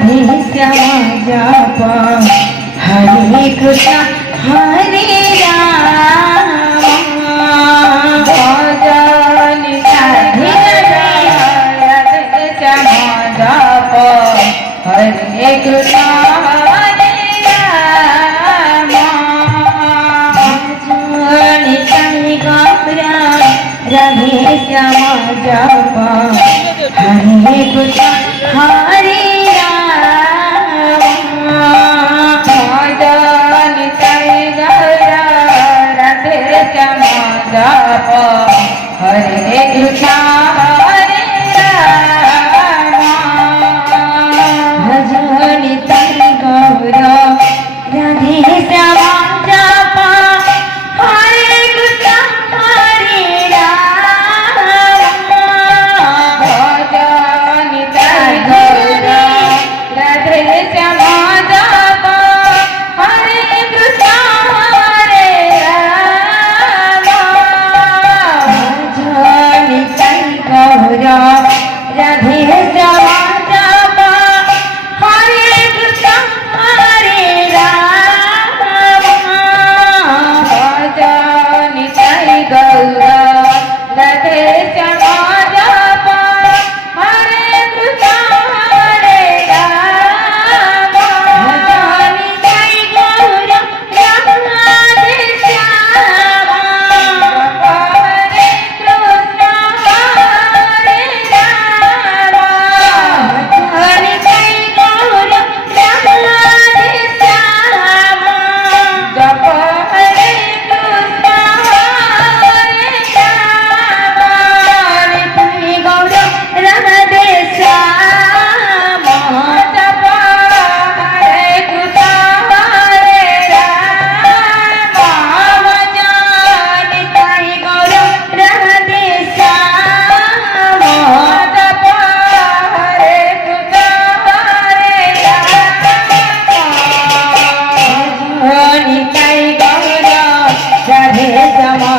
राधे श्याम जप हरे कृष्ण हरे राम भजन राधे राधे श्याम जप हरे कृष्ण हरे राम भजन साई गौरा राधे श्याम जप हरे कृष्ण हरे राम भजन साई गौरा राधे श्याम जप हरे कृष्ण हरे राम भजन साई गौरा राधे श्याम जप हरे कृष्ण हरे राम भजन साई गौरा राधे श्याम जप हरे कृष्ण हरे राम भजन साई गौरा राधे श्याम जप हरे कृष्ण हरे राम भजन साई गौरा राधे श्याम जप हरे कृष्ण हरे राम भजन साई गौरा राधे श्याम जप हरे कृष्ण हरे राम भजन साई गौरा राधे श्याम जप हरे कृष्ण हरे राम साई गौरा राधे श्याम जप हरे कृष्ण हरे राम भजन साई गौरा राधे श्याम जप हरे कृष्ण हरे राम भजन साई गौरा राधे श्याम जप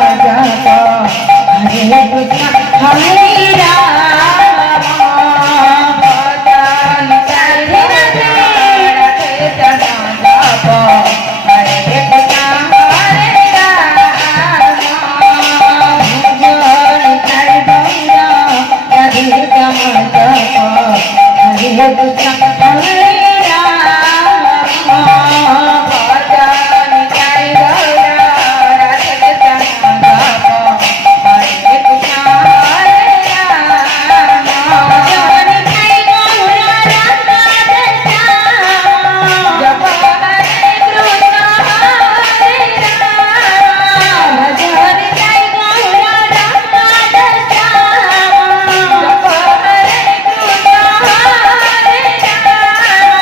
हरे कृष्ण हरे राम भजन साई राधे राधे श्याम जप हरे कृष्ण हरे राम भजन साई गौरा राधे श्याम जप हरे कृष्ण हरे राम भजन साई गौरा राधे श्याम जप हरे कृष्ण हरे राम भजन साई गौरा राधे श्याम जप हरे कृष्ण हरे राम भजन साई गौरा राधे श्याम जप हरे कृष्ण हरे राम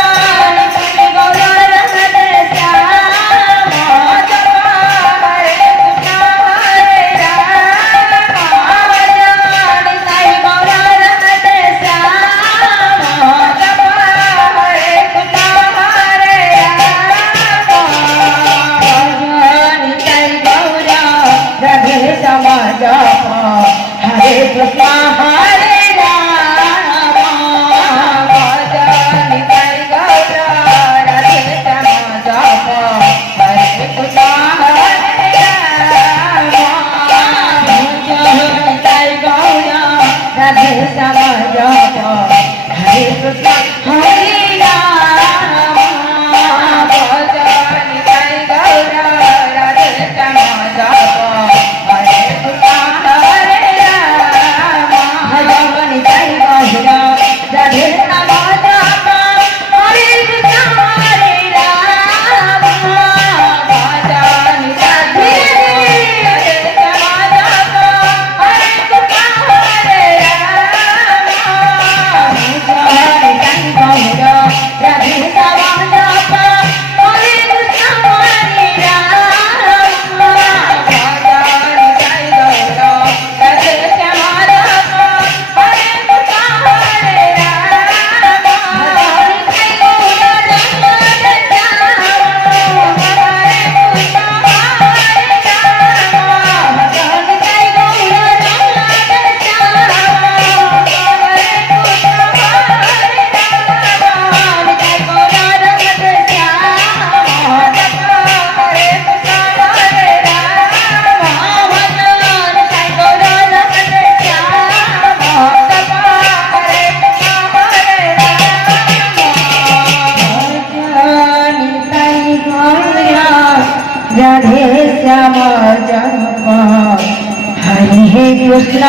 कृष्ण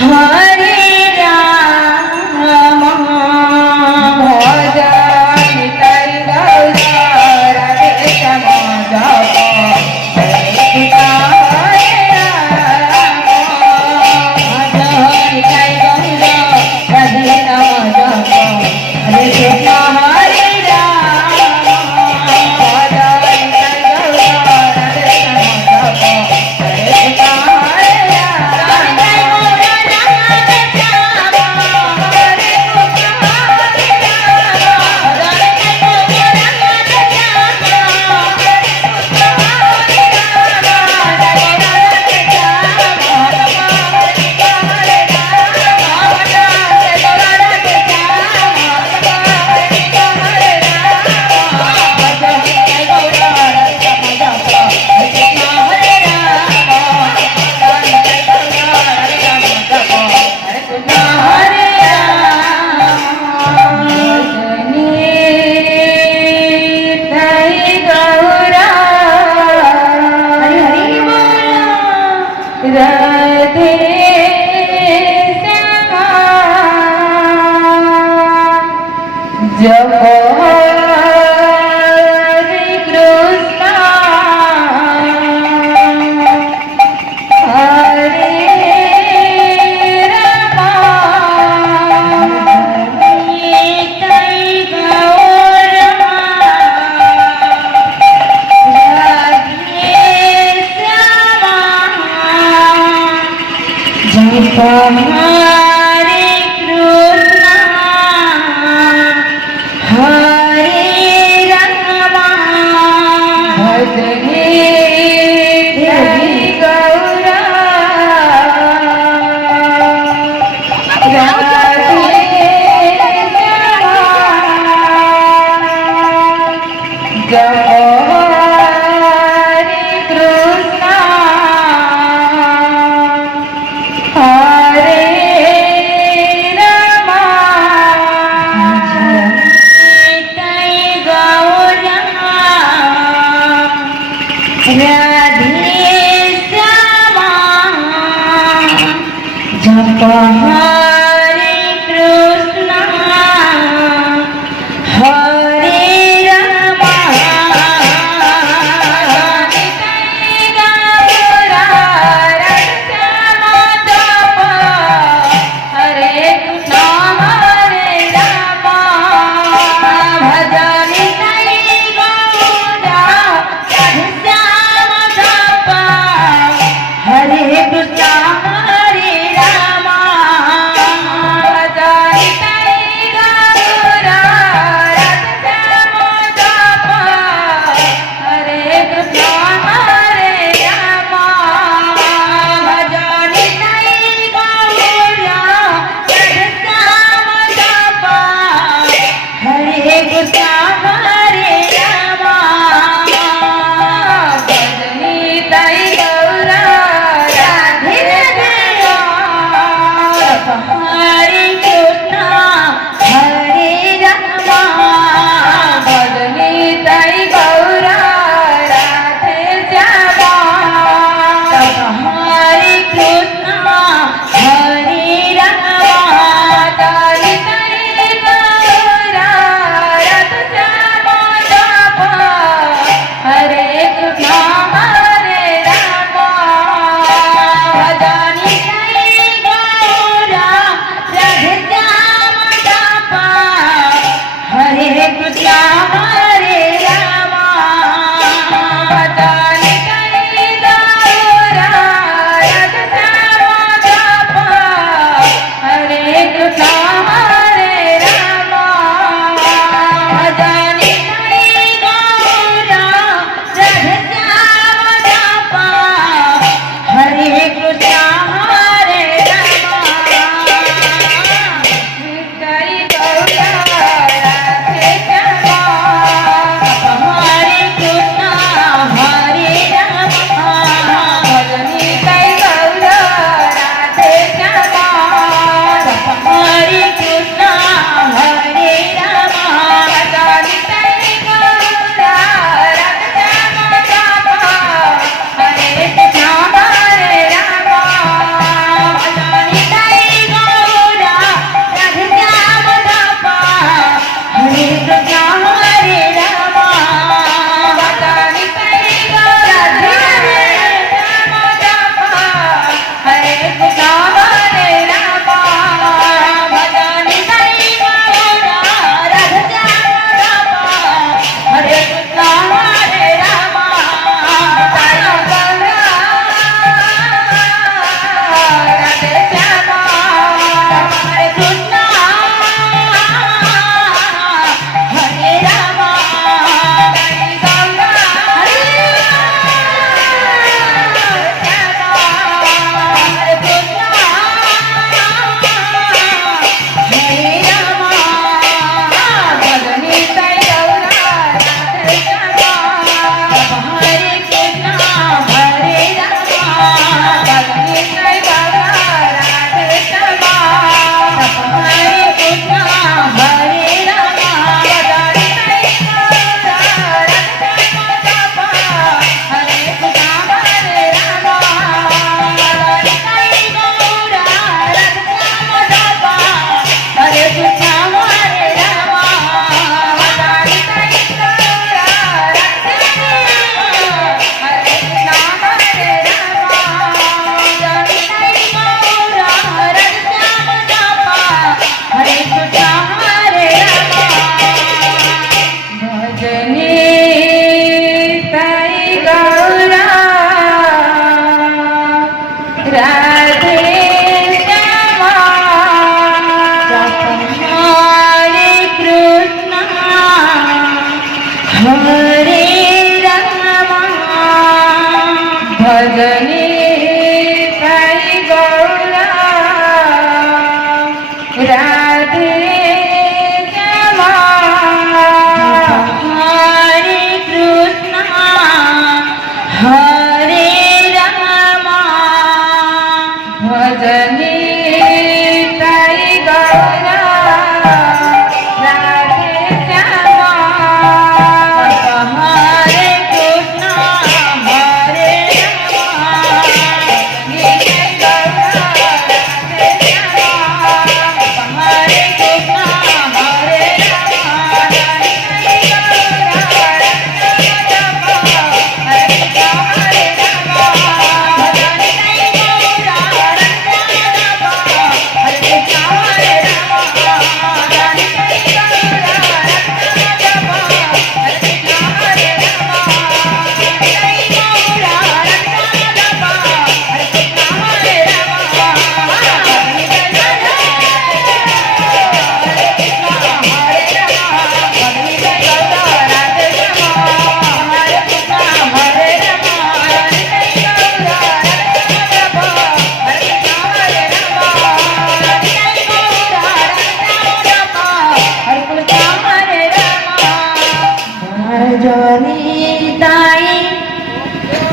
हरे राम भज निताई गौर राधे श्याम जप हरे कृष्ण हरे राम भज निताई गौर राधे श्याम जप हरे कृष्ण हरे राम भज निताई गौर राधे श्याम जप हरे कृष्ण हरे राम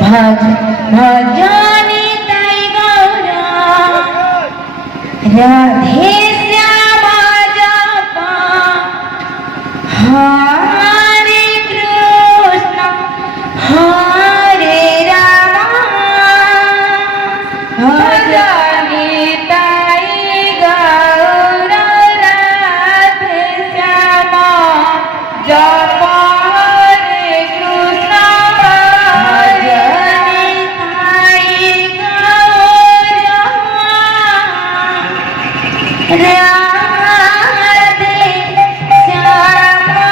भजनी ताई गौरा राधे श्यामा जपा हरे कृष्ण हरे राम भजनी ताई गौरा राधे श्यामा जपा हरे कृष्ण हरे राधे श्यामा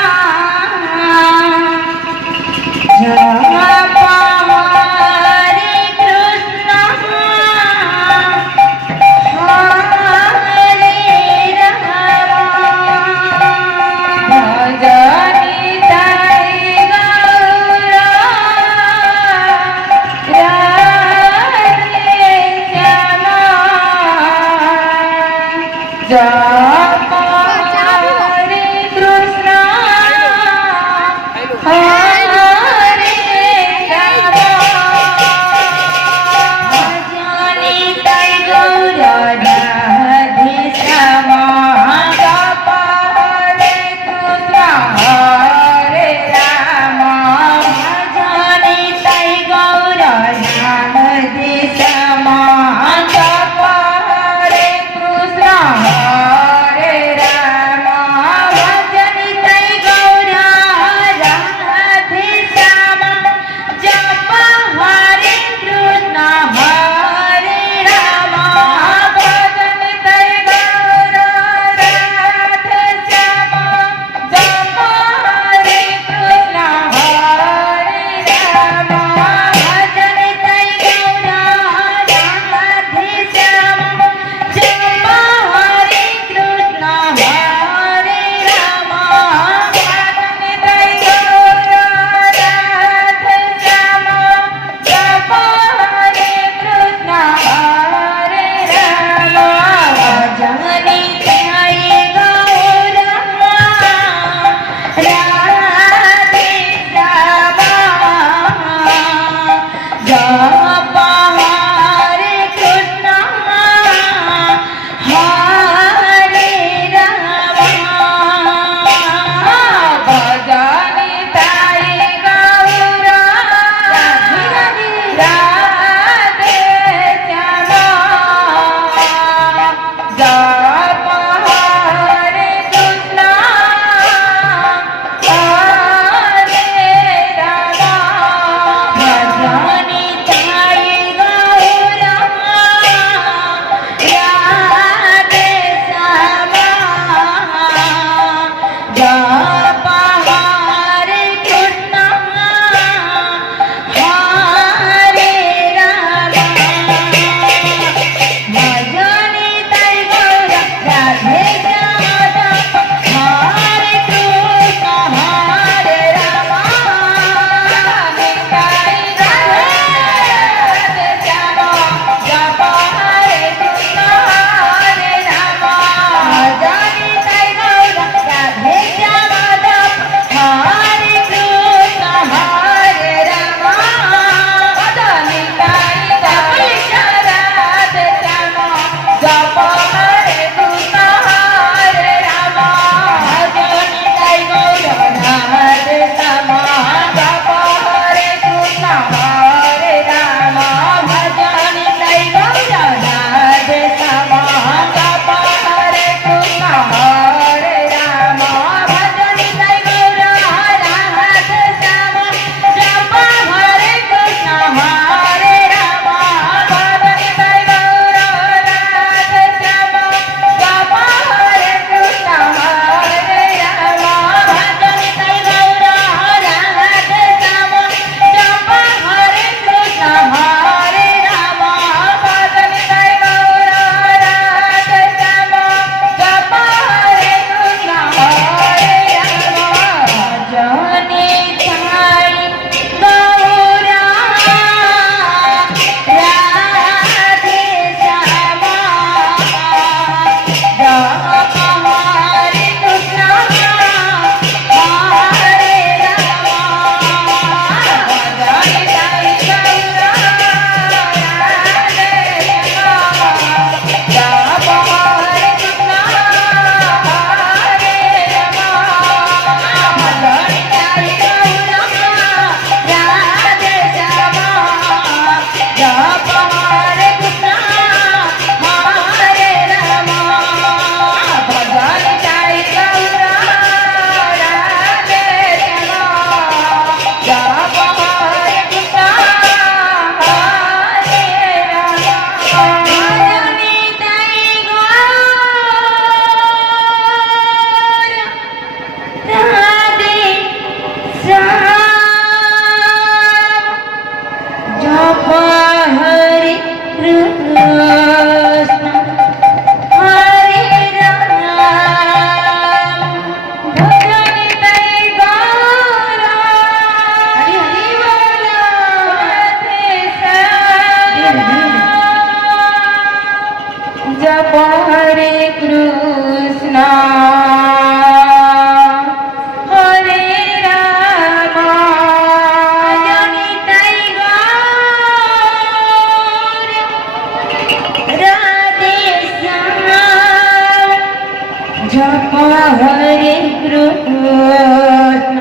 जप हरे कृष्ण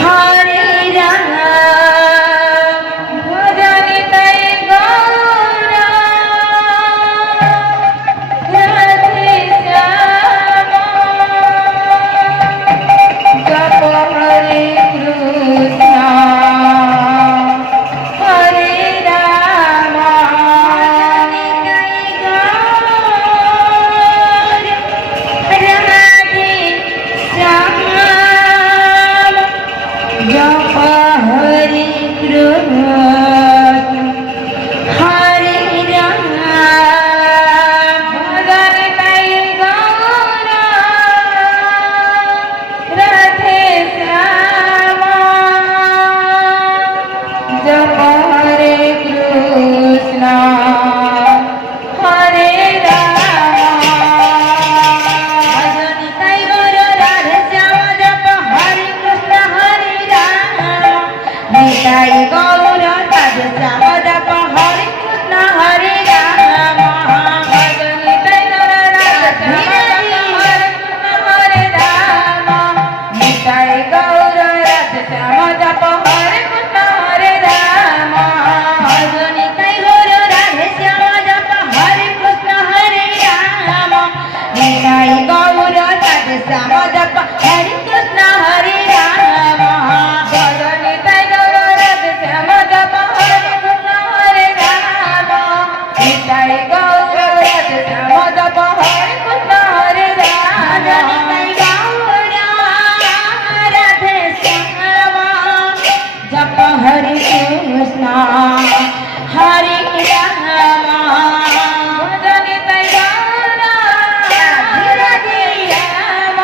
हरे राम भजन तै गौरा राधे श्याम जप हरे कृष्ण हरे राम भजन तै गौरा राधे श्याम जप हरे कृष्ण हरे राम भजन तै गौरा राधे श्याम जप हरे कृष्ण हरे राम भजन तै गौरा राधे श्याम जप हरे कृष्ण हरे राम निताई गौर राधे श्याम जप हरे कृष्ण हरे राम भजन तै गौर राधे श्याम हरे कृष्ण हरे राम निताई गौर राधे श्याम जप हरे कृष्ण हरे राम भजन तै गौर राधे श्याम जप हरे कृष्ण हरे राम निताई गौर राधे श्याम जप हरे कृष्ण हरे राम भजन तै गौर राधे श्याम जप हरे कृष्ण हरे राम निताई गौर राधे श्याम जप हरे कृष्ण हरे राम निताई गौर राधे श्याम जप हरे कृष्ण हरे राम भजन तै गौर राधे राम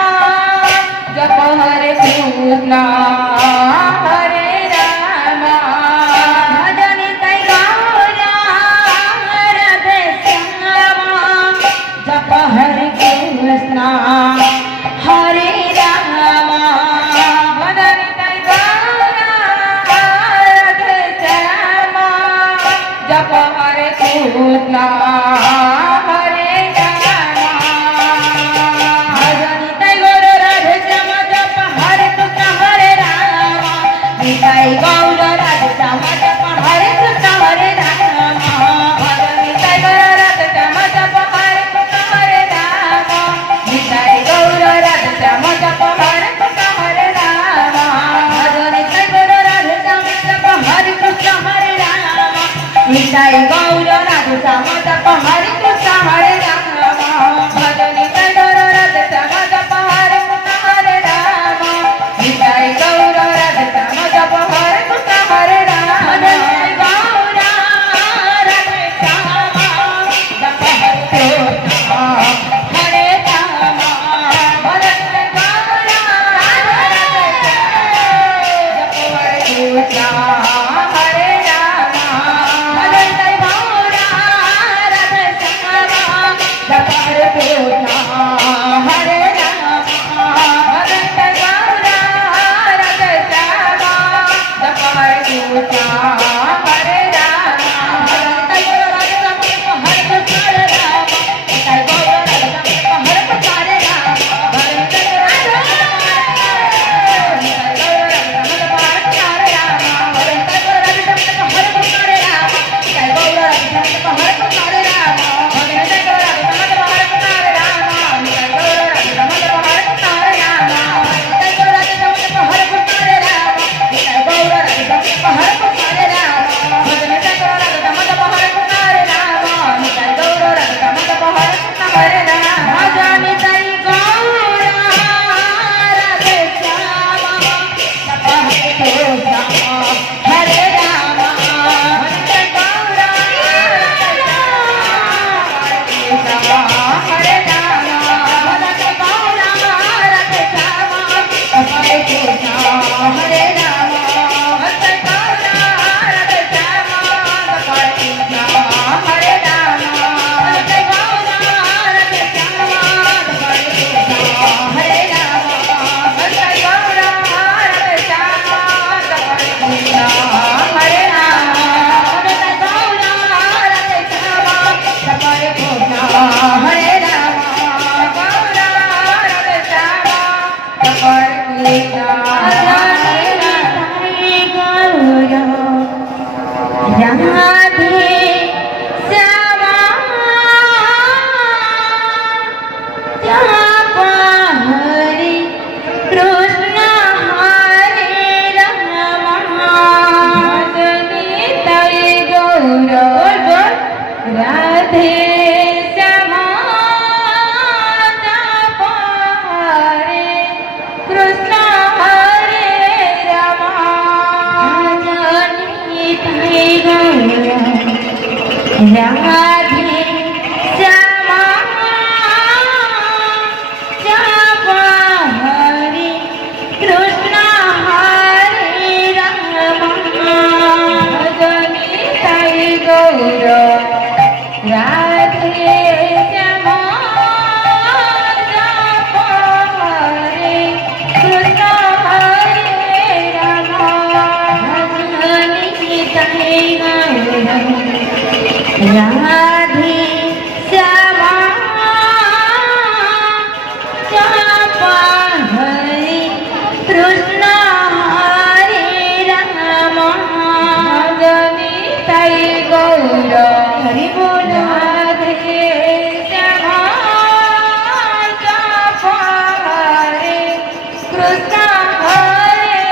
राधे श्यामा जपा हरे कृष्ण हरे राम भजनी ताई गौर हरि बोल राधे श्यामा जपा हरे कृष्ण हरे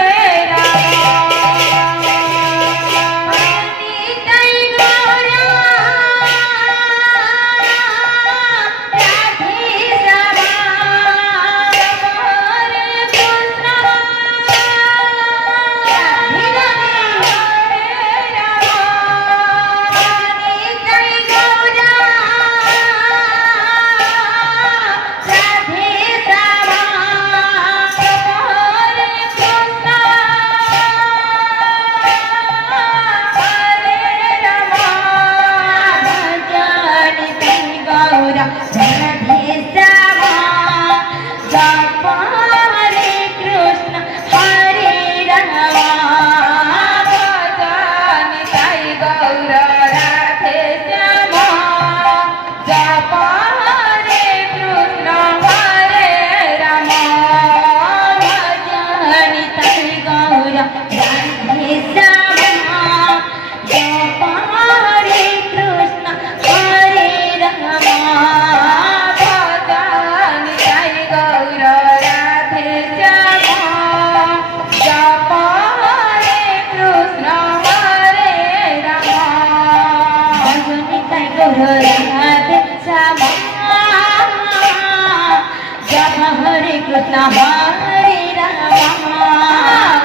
कृष्ण हरे राम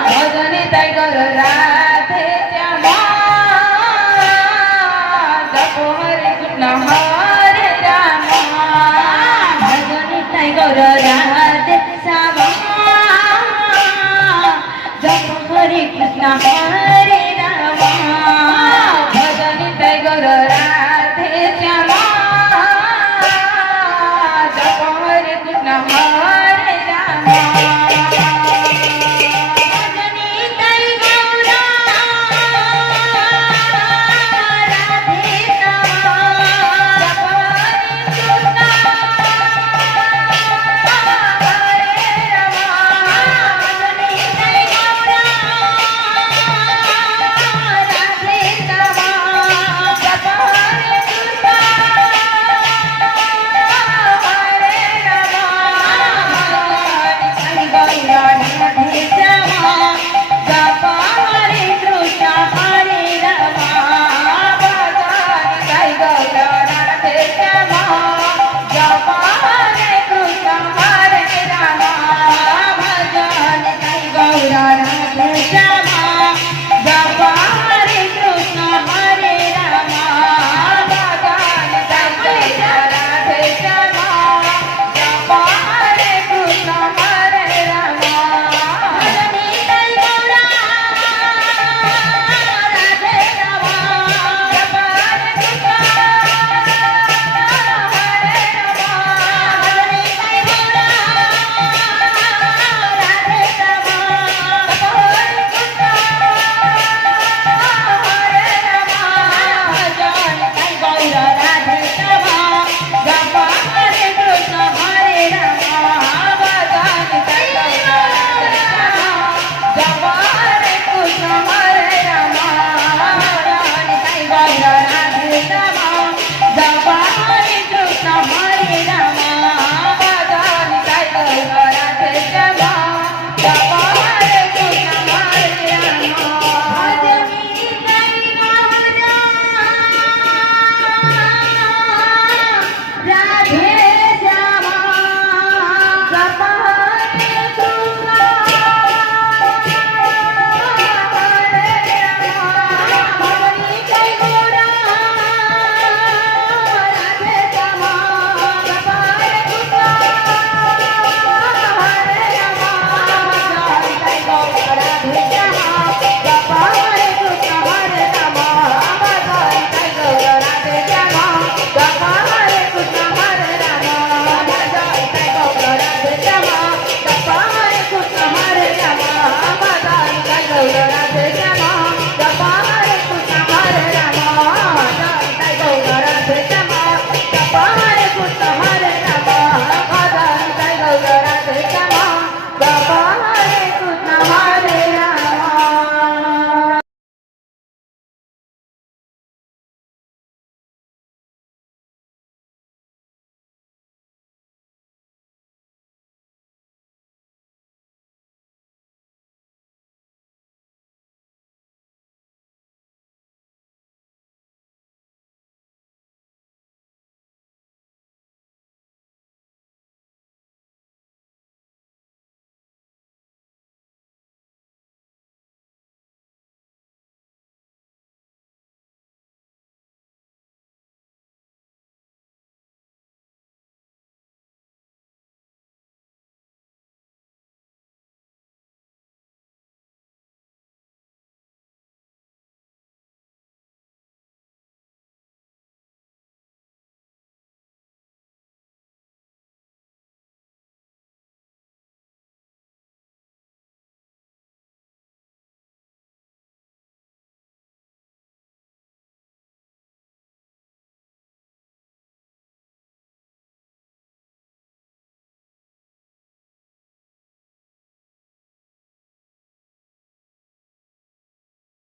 भजनी ताई गौर राधे श्यामा जपो हरे कृष्ण हरे राम भजनी ताई गौर राधे श्यामा जपो हरे कृष्ण हरे